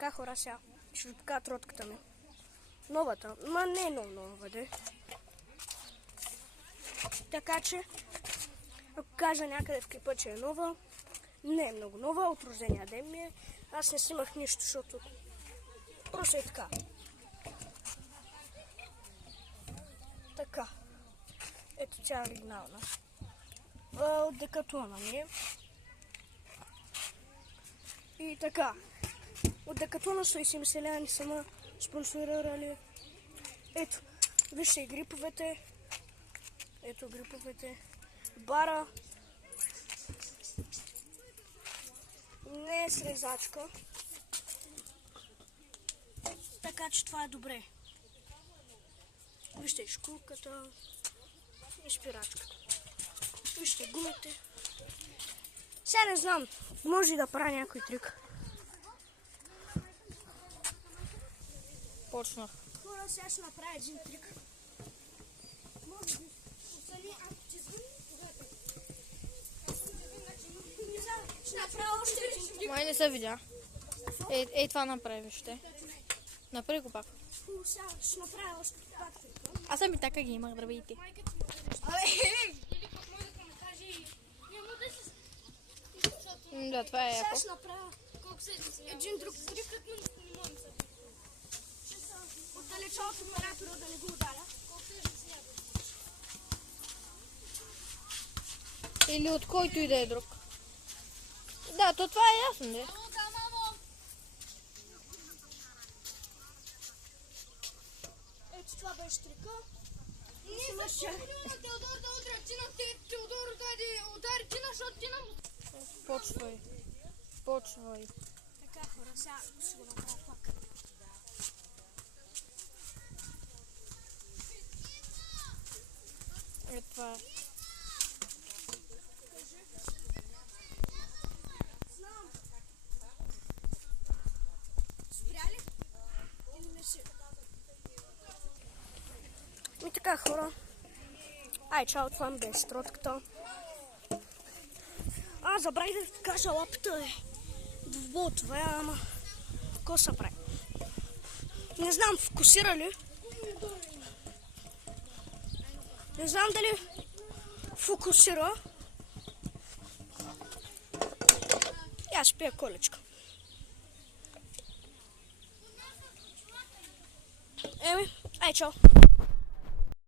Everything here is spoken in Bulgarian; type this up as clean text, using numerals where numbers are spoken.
Така хора, сега ще ви покажа тротката ми. Новата, ма не е много нова, де. Така че, ако кажа някъде в клипа, че е нова, не е много нова, от рождения ден ми е. Аз не снимах нищо, защото просто е така. Така. Ето тя е оригинална. От Декатлона ми е. И така. От Декатлона 170 лева ни са спонсорирали. Ето, вижте и гриповете. Ето гриповете. Бара. Не е срезачка. Така че това е добре. Вижте и шкурката. И спирачката. Вижте гумите. Сега не знам, може и да правя някой трик. Почнах. Хора, сега ще направя един трик. Може би, осъли, ако ти звъни, ще направя още един трик. Май не се видя. Ей това направи, вижте. Направи го пак. Сега ще направя още пак трик. Аз съм и така ги имах, здравейте. Да, това е Сега яко. ще направя един друг трик. Отдалеча от номератора да не го ударя. Или от който и да е друг. Да, то това е ясно, не? Ето това беше трика. Не, защо Теодор да удря Тина, Теодор да удари Тина, защото Тина му... Почвай. Почвай. Така хора, сега ще го направя пак. Ето това е. Знам. Спря ли? Или не си? И така хора. Ай, чао, това ми беше тротката. Забравих да кажа лапата е. Двубол, това е, ама... Какво се прави? Не знам, фокусира ли? Не знам дали фокусира. И аз ще пия колечка. Ай, чао.